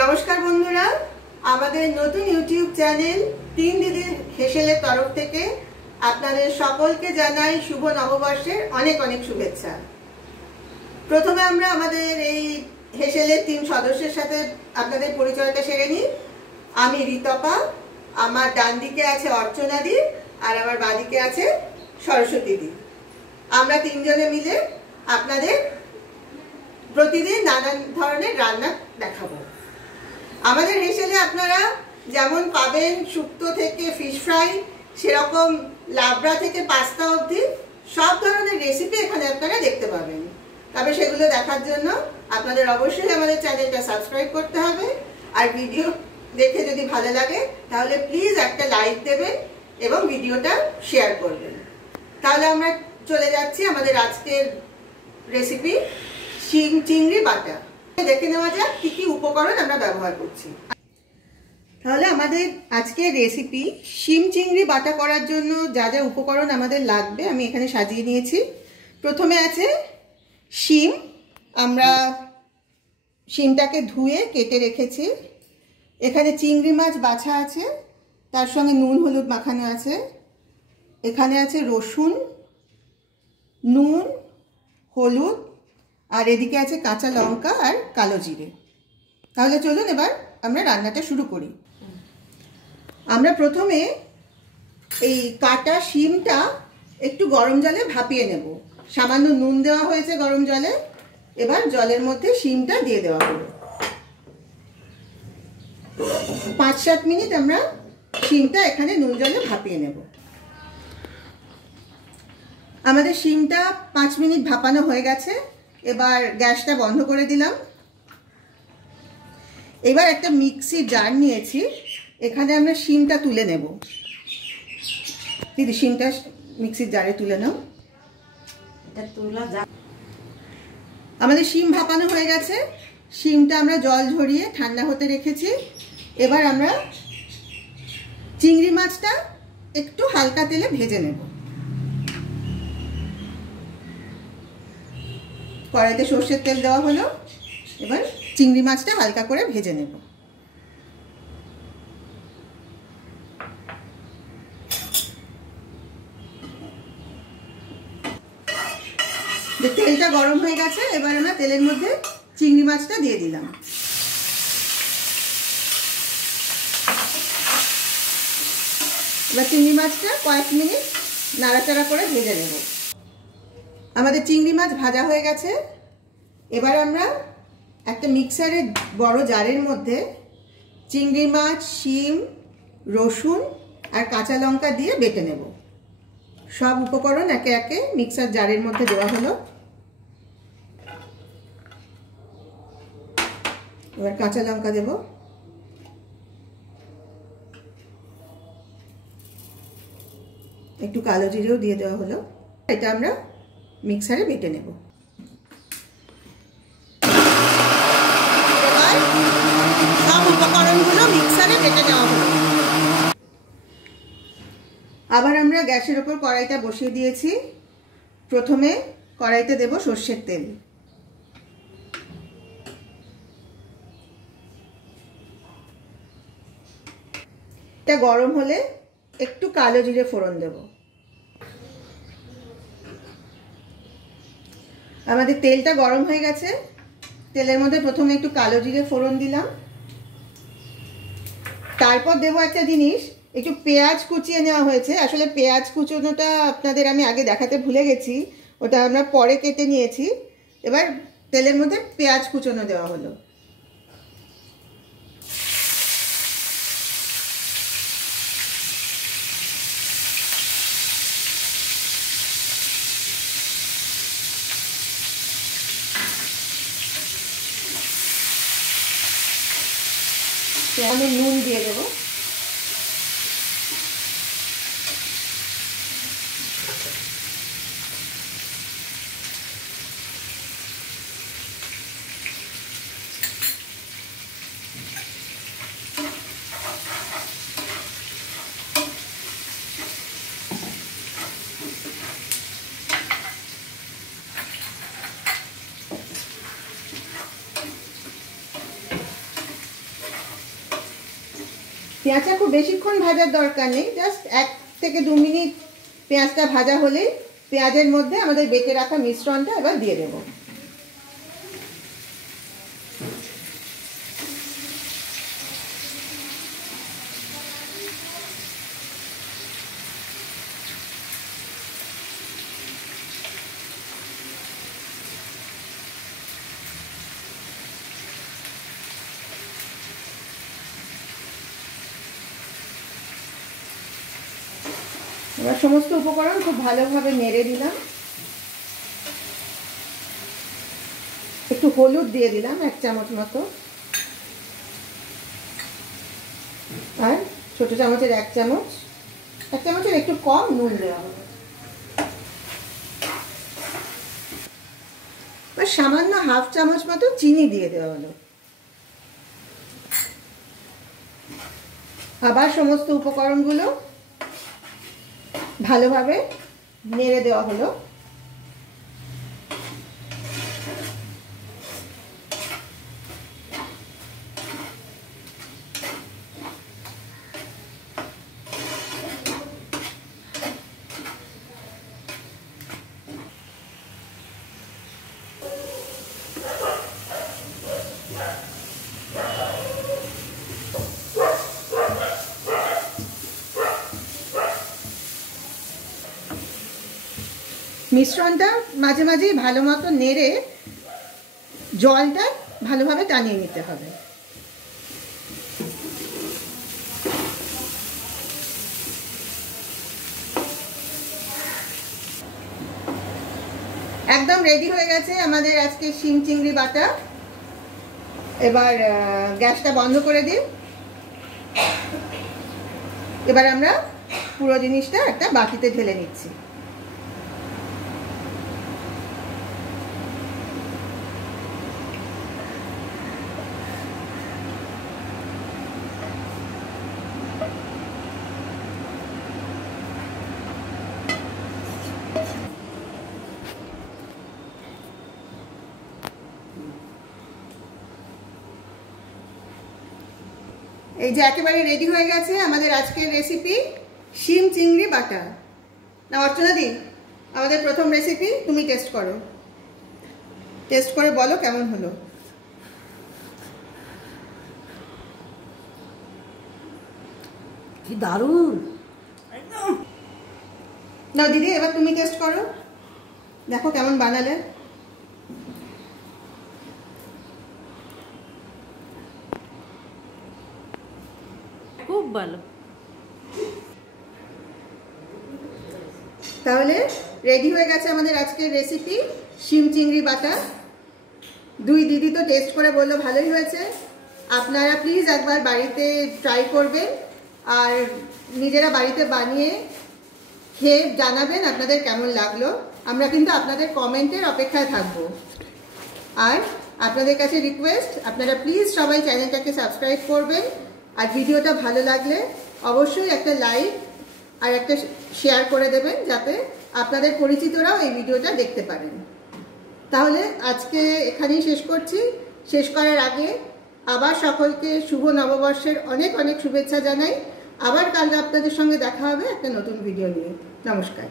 নমস্কার বন্ধুরা, আমাদের নতুন ইউটিউব চ্যানেল তিন দিদির হেসেলের তরফ থেকে আপনাদের সকলকে জানাই শুভ নববর্ষের অনেক অনেক শুভেচ্ছা। প্রথমে আমরা আমাদের এই হেসেলের তিন সদস্যের সাথে আপনাদের পরিচয়টা সেরে নিই। আমি ঋতপা, আমার ডান দিকে আছে অর্চনা দি, আর আমার বাঁদিকে আছে সরস্বতী দি। আমরা তিনজনে মিলে আপনাদের প্রতিদিন নানান ধরনের রান্না দেখাবো। আমাদের হেসেলে আপনারা যেমন পাবেন শুক্তো থেকে ফিশ ফ্রাই, সেরকম লাবড়া থেকে পাস্তা অবধি সব ধরনের রেসিপি এখানে আপনারা দেখতে পাবেন। তবে সেগুলো দেখার জন্য আপনাদের অবশ্যই আমাদের চ্যানেলটা সাবস্ক্রাইব করতে হবে, আর ভিডিও দেখে যদি ভালো লাগে তাহলে প্লিজ একটা লাইক দেবেন এবং ভিডিওটা শেয়ার করবেন। তাহলে আমরা চলে যাচ্ছি আমাদের আজকের রেসিপি শিম চিংড়ি বাটা। দেখে নেওয়া যাক কি কি উপকরণ আমরা ব্যবহার করছি। তাহলে আমাদের আজকের রেসিপি শিম চিংড়ি বাটা করার জন্য যা যা উপকরণ আমাদের লাগবে আমি এখানে সাজিয়ে নিয়েছি। প্রথমে আছে শিম। আমরা শিমটাকে ধুয়ে কেটে রেখেছি। এখানে চিংড়ি মাছ বাছা আছে, তার সঙ্গে নুন হলুদ মাখানো আছে। এখানে আছে রসুন, নুন, হলুদ, আর এদিকে আছে কাঁচা লঙ্কা আর কালো জিরে। তাহলে চলুন এবার আমরা রান্নাটা শুরু করি। আমরা প্রথমে এই কাটা শিমটা একটু গরম জলে ভাপিয়ে নেব। সামান্য নুন দেওয়া হয়েছে গরম জলে, এবার জলের মধ্যে শিমটা দিয়ে দেওয়া হলো। 5-7 মিনিট আমরা শিমটা এখানে নুন জলে ভাপিয়ে নেব। আমাদের শিমটা 5 মিনিট ভাপানো হয়ে গেছে। এবার গ্যাসটা বন্ধ করে দিলাম। এবার একটা মিক্সির জার নিয়েছি, এখানে আমরা শিমটা তুলে নেব। দিদি শিমটা মিক্সির জারে তুলে নাও। আমাদের শিম ভাপানো হয়ে গেছে। শিমটা আমরা জল ঝরিয়ে ঠান্ডা হতে রেখেছি। এবার আমরা চিংড়ি মাছটা একটু হালকা তেলে ভেজে নেব। কড়াইতে সর্ষের তেল দেওয়া হলো, এবার চিংড়ি মাছটা হালকা করে ভেজে নেব। তেলটা গরম হয়ে গেছে, এবার আমরা তেলের মধ্যে চিংড়ি মাছটা দিয়ে দিলাম। এবার চিংড়ি মাছটা কয়েক মিনিট নাড়াচাড়া করে ভেজে নেব। আমাদের চিংড়ি মাছ ভাজা হয়ে গেছে। এবার আমরা একটা মিক্সারের বড় জারের মধ্যে চিংড়ি মাছ, শিম, রসুন আর কাঁচা লঙ্কা দিয়ে বেটে নেব। সব উপকরণ একে একে মিক্সার জারের মধ্যে দেওয়া হলো। এবার কাঁচা লঙ্কা দেব, একটু কালো জিরেও দিয়ে দেওয়া হলো। এটা আমরা মিক্সারে বেটে নেব। সব উপকরণগুলো মিক্সারে বেটে নেওয়া হলো। আবার আমরা গ্যাসের উপর কড়াইটা বসিয়ে দিয়েছি। প্রথমে কড়াইতে দেব সর্ষের তেল। এটা গরম হলে একটু কালো জিরে ফোড়ন দেব। আমাদের তেলটা গরম হয়ে গেছে। তেলের মধ্যে প্রথমে একটু কালো জিরে ফোড়ন দিলাম। তারপর দেবো একটা জিনিস, একটু পেঁয়াজ কুচিয়ে নেওয়া হয়েছে। আসলে পেঁয়াজ কুচোনোটা আপনাদের আমি আগে দেখাতে ভুলে গেছি, ওটা আমরা পরে কেটে নিয়েছি। এবার তেলের মধ্যে পেঁয়াজ কুচোনো দেওয়া হলো। আমি নুন দিয়ে দেবো। পেঁয়াজটা খুব বেশিক্ষণ ভাজার দরকার নেই, জাস্ট 1 থেকে 2 মিনিট পেঁয়াজটা ভাজা হলেই পেঁয়াজের মধ্যে আমাদের বেটে রাখা মিশ্রণটা এবার দিয়ে দেবো। এবার সমস্ত উপকরণ খুব ভালোভাবে নেড়ে দিলাম। একটু হলুদ দিয়ে দিলাম 1 চামচ মতো, আর ছোট চামচের 1 চামচের একটু কম নুন দেওয়া হবে। আর সামান্য 1/2 চামচ মতো চিনি দিয়ে দেওয়া হলো। আবার সমস্ত উপকরণগুলো ভালোভাবে নেড়ে দেওয়া হলো। মিশ্রণটা মাঝে মাঝেই ভালো মতো নেড়ে জলটা ভালোভাবে টানিয়ে নিতে হবে। একদম রেডি হয়ে গেছে আমাদের আজকে শিম চিংড়ি বাটা। এবার গ্যাসটা বন্ধ করে দিই। এবার আমরা পুরো জিনিসটা একটা বাটিতে ঢেলে নিচ্ছি। এই যে একেবারে রেডি হয়ে গেছে আমাদের আজকের রেসিপি শিম চিংড়ি বাটা। না অর্চনা দি, আমাদের প্রথম রেসিপি তুমি টেস্ট করো, টেস্ট করে বলো কেমন হলো। কি দারুণ! না দিদি, এবার তুমি টেস্ট করো, দেখো কেমন বানালে। খুব ভালো। তাহলে রেডি হয়ে গেছে আমাদের আজকের রেসিপি শিম চিংড়ি বাটা। দুই দিদি তো টেস্ট করে বললো ভালোই হয়েছে। আপনারা প্লিজ একবার বাড়িতে ট্রাই করবেন আর নিজেরা বাড়িতে বানিয়ে খেয়ে জানাবেন আপনাদের কেমন লাগলো। আমরা কিন্তু আপনাদের কমেন্টের অপেক্ষায় থাকবো। আর আপনাদের কাছে রিকোয়েস্ট, আপনারা প্লিজ সবাই চ্যানেলটাকে সাবস্ক্রাইব করবেন। আর ভিডিওটা ভালো লাগলে অবশ্যই একটা লাইক আর একটা শেয়ার করে দেবেন, যাতে আপনাদের পরিচিতরাও এই ভিডিওটা দেখতে পারেন। তাহলে আজকে এখানেই শেষ করছি। শেষ করার আগে আবার সকলকে শুভ নববর্ষের অনেক অনেক শুভেচ্ছা জানাই। আবার কাল আপনাদের সঙ্গে দেখা হবে একটা নতুন ভিডিও নিয়ে। নমস্কার।